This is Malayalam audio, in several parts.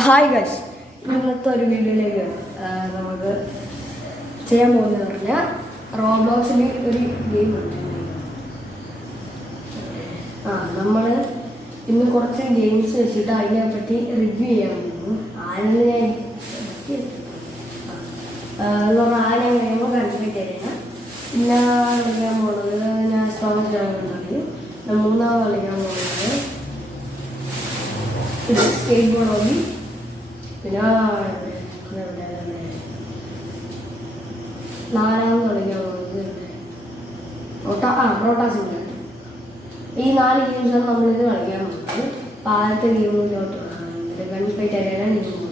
ഹായ് ഗൈസ്, ഇന്നത്തെ ഒരു വീഡിയോയിലേക്ക് നമുക്ക് ചെയ്യാൻ പോകുന്നത് പറഞ്ഞാൽ റോബ്ലോക്സിൽ ഒരു ഗെയിം ഉണ്ട്. നമ്മൾ ഇന്ന് കുറച്ച് ഗെയിംസ് വെച്ചിട്ട് അതിനെപ്പറ്റി റിവ്യൂ ചെയ്യാൻ പോകുന്നു. ആരെന്ന് ഞാൻ ആരെ കഴിയുമ്പോൾ കൺഫ്യൂട്ട് ചെയ്യണം. പിന്നെ കളിക്കാൻ പോകുന്നത് ഞാൻ സ്ട്രോങ് കളിക്കുന്നത്, മൂന്നാമത് കളിക്കാൻ പോകുന്നത് സ്കേറ്റ് ബോർഡ് ഹോബി, പിന്നെ നാലാമത് കളിക്കാൻ പോകുന്നത് റോട്ടാ സിംഗിൾ. ഈ 4 ഗെയിംസാണ് നമ്മളിത് കളിക്കാൻ പോകുന്നത്. അപ്പോൾ ആദ്യത്തെ ഗെയിമിലോട്ട് ഗൺ ഫൈറ്റ് അറിയാനാണ് ഗെയിം പോകുന്നത്.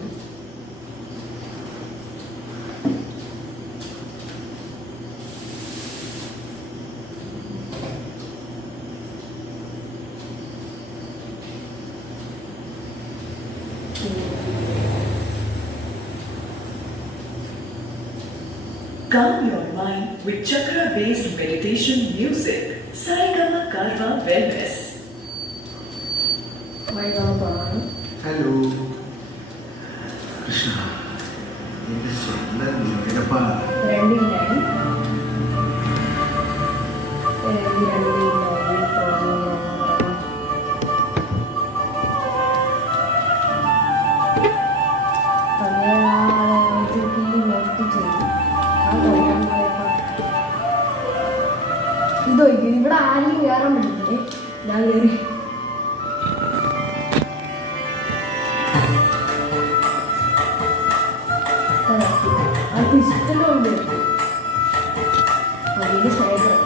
Calm your mind with chakra-based meditation music. Saigama Karma Wellness. Hello Krishna, എന്റെ സ്വന്തം വീടപ്പാ. ഇതൊഴിക്കും, ഇവിടെ ആരെയും കയറാൻ പറ്റത്തില്ലേ? ഞാൻ കയറി അത് ഇഷ്ടമുണ്ട്. അതിന് സൈബർ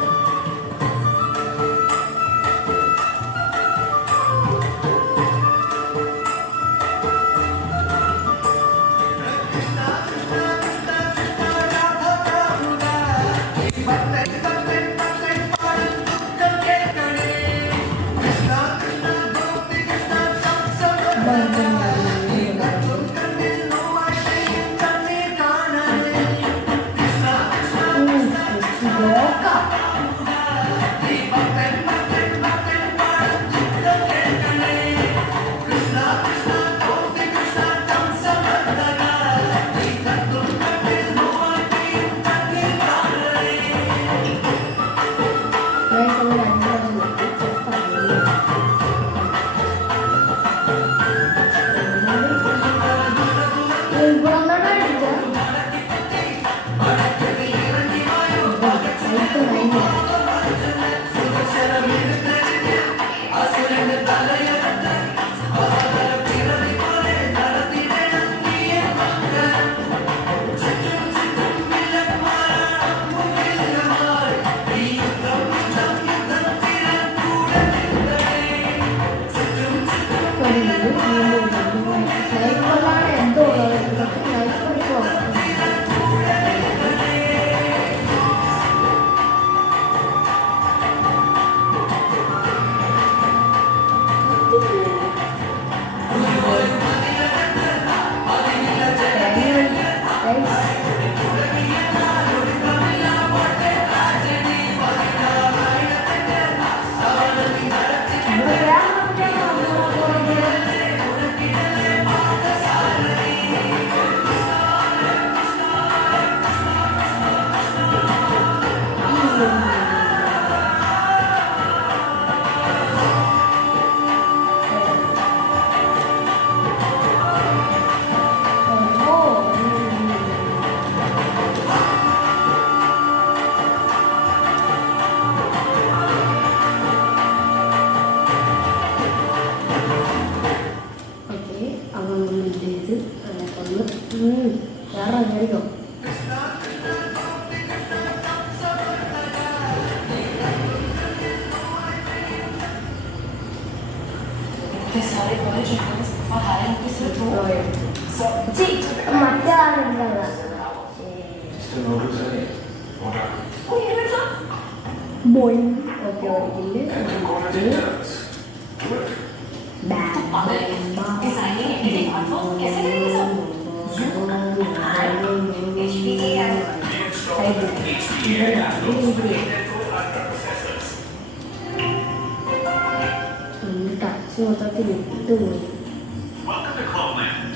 Welcome to Cloveland.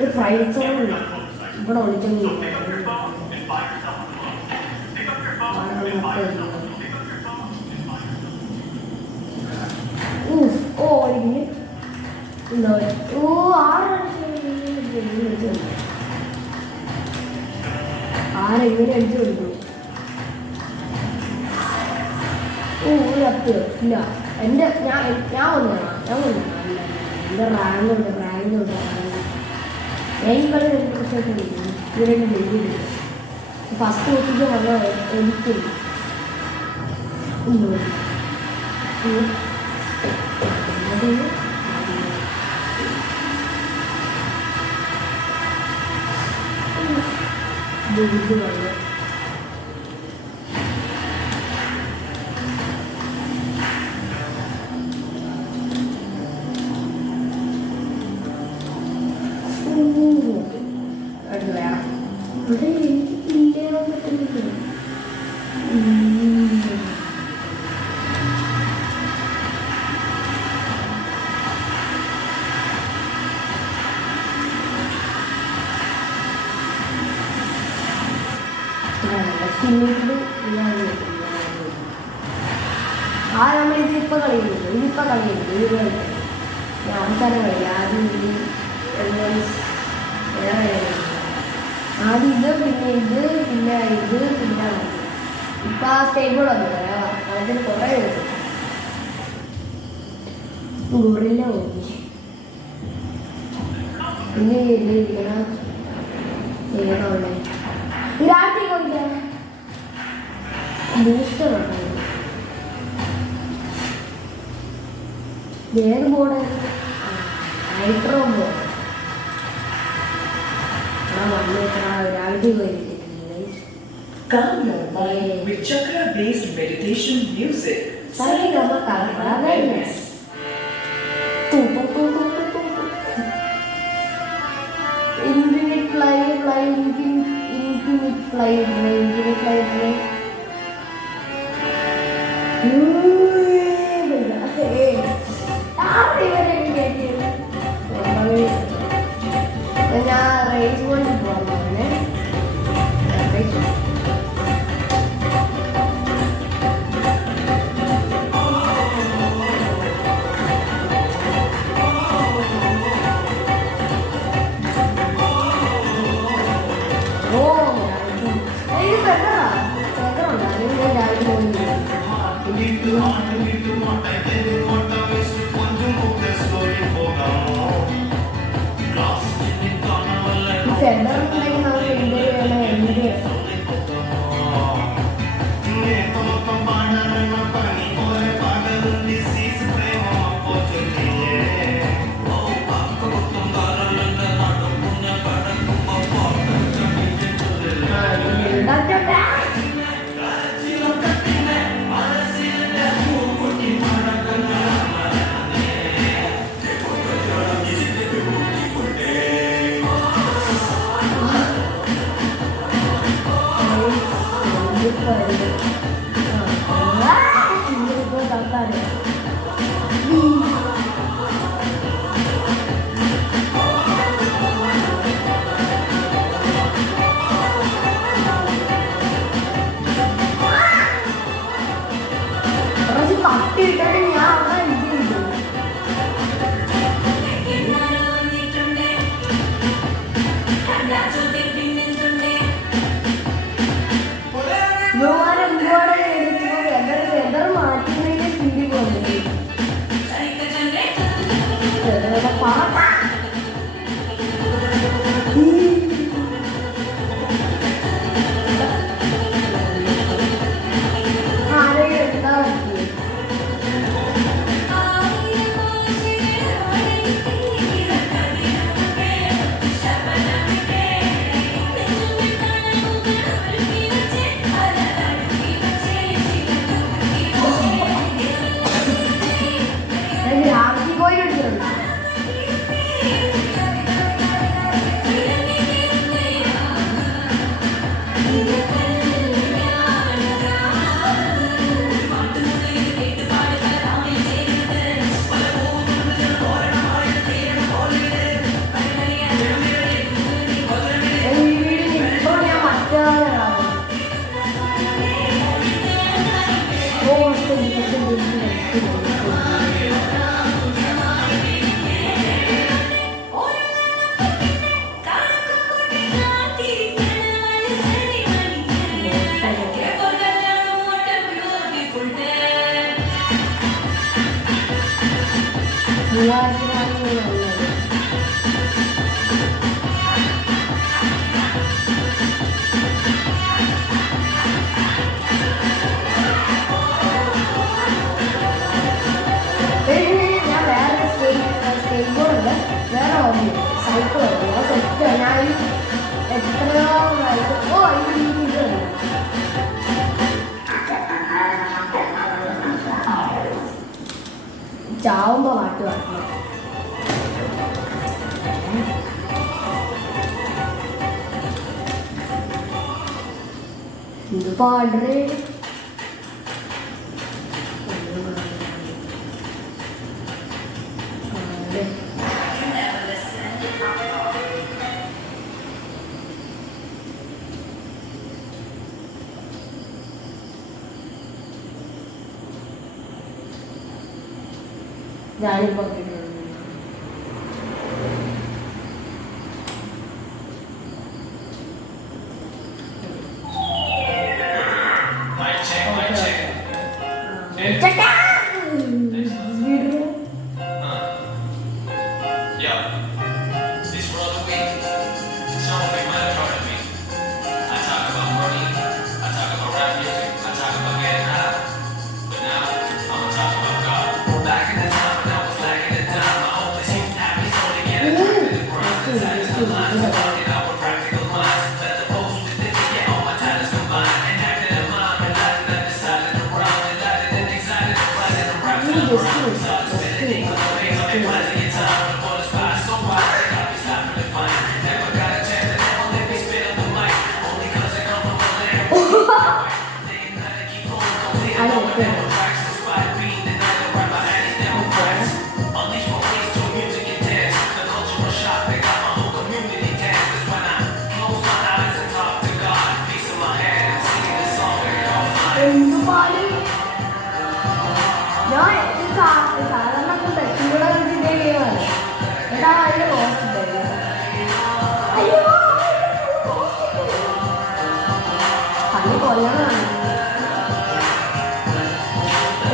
ഒരു ഫ്രൈഡ് ചോറ് ഉണ്ടാക്കാം. ഇവിടെ ഒളിച്ചൊന്നും ഓ ഓ 6 എങ്ങനെ അടിച്ചു കൊടുക്കും. ഓ ഒരു 10 ഇല്ല. എൻ്റെ ഞാൻ ഒന്നാണ് എൻ്റെ റാങ്കുണ്ട്. ഞാൻ ഈ കളി കുറച്ചൊക്കെ ഇവരൊക്കെ ഡെയിലി ഫസ്റ്റ് നോക്കിയിട്ട് വന്ന എനിക്കില്ല. ഇത് വന്നു നമ്മൾ ഇതിപ്പോൾ കളിയുന്നത് അവസാനം കളി ആദ്യം ഇത് പിന്നെ ഇപ്പം ആ സ്റ്റേബിൾ വന്നത് അതിന് കുറേ ഗോറില്ല പോയി. പിന്നെ ചെയ്യണമല്ലേ രാത്രി പോയില്ല ബൂസ്റ്റർ ഉണ്ടോ ഏത് ബോർഡ് ഹൈഡ്രോ ബോർഡ് രാത്രി പോയി. Calm your mind with chakra-based meditation music. Sarigama Karva Wellness. Infinite fly, infinite fly. Race one ചാവുമ്പോ പാട്ട് പാടുന്നു. ഇത് പാടേ ഞാനിപ്പോ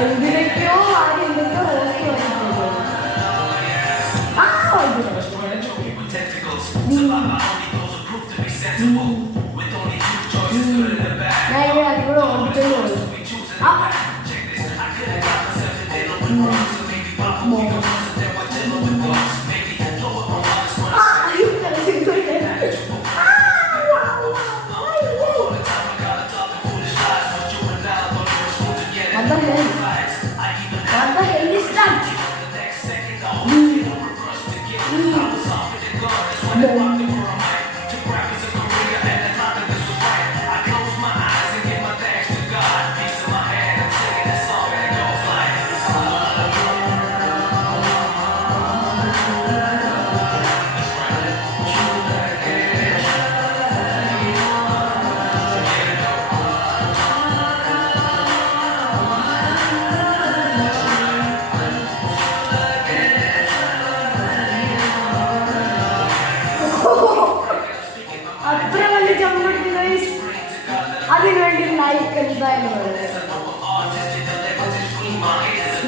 എന്തിനൊക്കെയോ ആരും എന്തൊക്കെയോ ഞാൻ ഇവിടെ അതിലൂടെ ഓടിച്ചോണ്ട് പോയി. അത്ര വലിയ ചമ്മടിക്ക് അതിനുവേണ്ടി ലൈക്ക് എന്തായാലും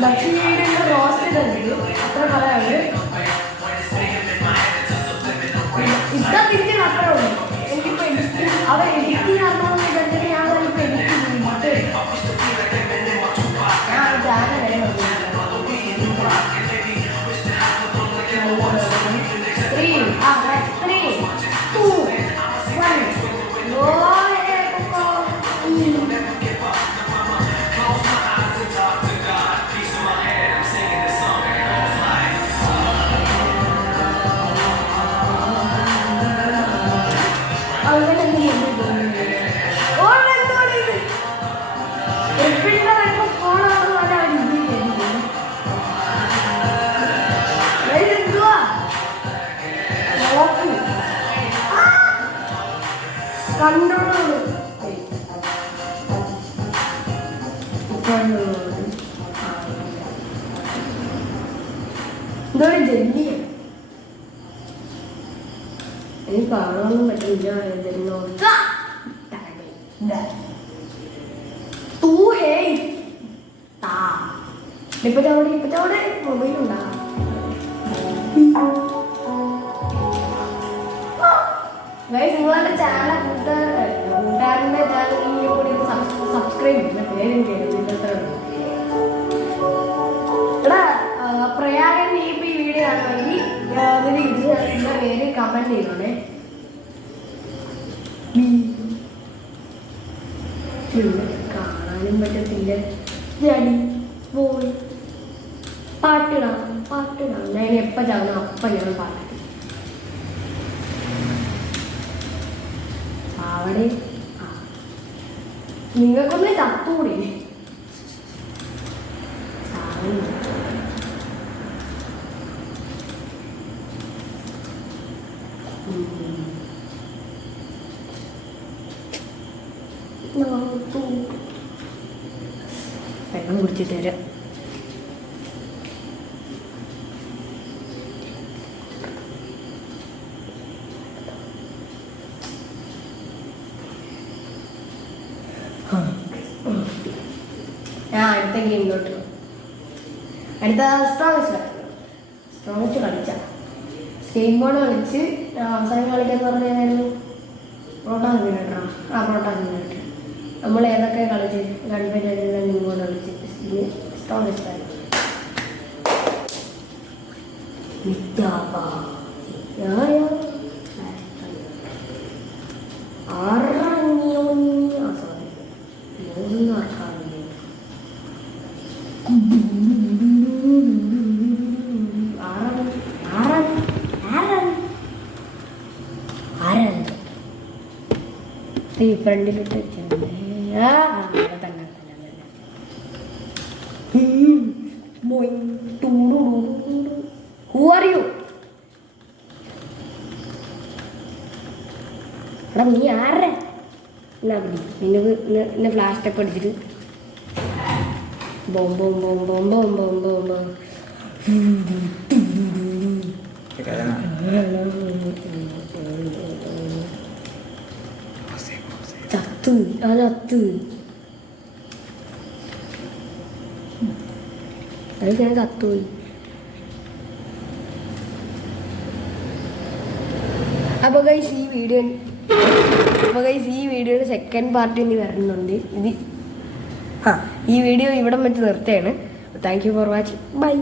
ഭക്ഷണിയുടെ റോസ്റ്റ് തന്നിട്ട് അത്ര പറയാറ് ഇതാ തിരിച്ചു അത്ര ഉള്ളു. എനിക്കിപ്പോ എഡിറ്റ് അവർ എഡിറ്റ് നടന്നതെന്ന് വിചാരിച്ചിട്ട് ഞാൻ ഇപ്പൊ എഡിറ്റ് ചെയ്തിട്ട് ഞാൻ ചാനൽ വരെ കണ്ടോളൂ. എന്തൊരു ജെല്ലിയാണ്. എനിക്ക് കാണാനൊന്നും പറ്റില്ല. ഇപ്പച്ചവിടെ മൊബൈലുണ്ടാകും. നിങ്ങളുടെ ചാനൽ കൂട്ടുകാരൻ്റെ ചാനലിൽ കൂടി സബ്സ്ക്രൈബ് ചെയ്യുന്ന പേരെനിക്ക് എടാ പ്രയാഗൻ നീ ഇപ്പൊ ഈ വീഡിയോ ആണെങ്കിൽ അതിന് ഇതിന്റെ പേര് കമന്റ് ചെയ്തോണേ. കാണാനും പറ്റത്തില്ല. ജടി പോയി പാട്ടിടാം. ഞാൻ എപ്പോൾ ചാവണം അപ്പം ഞാൻ പാട്ടിട്ട് അവിടെ നിങ്ങൾക്കൊന്ന് ചത്തൂടെ? വെള്ളം കുടിച്ചിട്ട് തരാം. ഞാൻ അടുത്ത ഗെയിമിലോട്ട് അടുത്ത സ്ട്രോങ്സ്റ്റ് കളിച്ച സ്കെയിം ബോർഡ് കളിച്ച് അവസാനം കളിക്കാന്ന് പറഞ്ഞായിരുന്നു പ്രോട്ടാ കമ്മ്യൂണിറ്റി. നമ്മൾ ഏതൊക്കെ കളിച്ച് ഗൺഫൈറ്റെല്ലാം ഗെയിം ബോർഡ് കളിച്ച് സ്ട്രോങ്സ്റ്റ് ആയി. ഈ ഫ്രണ്ടിലിട്ട് Who are you? എടാ നീ ആരുടെ നിന്നെ ഫ്ലാഷ് ടെപ്പ് അടിച്ചിട്ട് ചത്ത് അത് ഞാൻ ചത്തുപോയി. അപ്പോൾ ഗൈസ് ഈ വീഡിയോയുടെ സെക്കൻഡ് പാർട്ട് ഇനി വരുന്നുണ്ട്. ഈ വീഡിയോ ഇവിടം വെച്ച് നിർത്തുകയാണ്. Thank you for watching. By.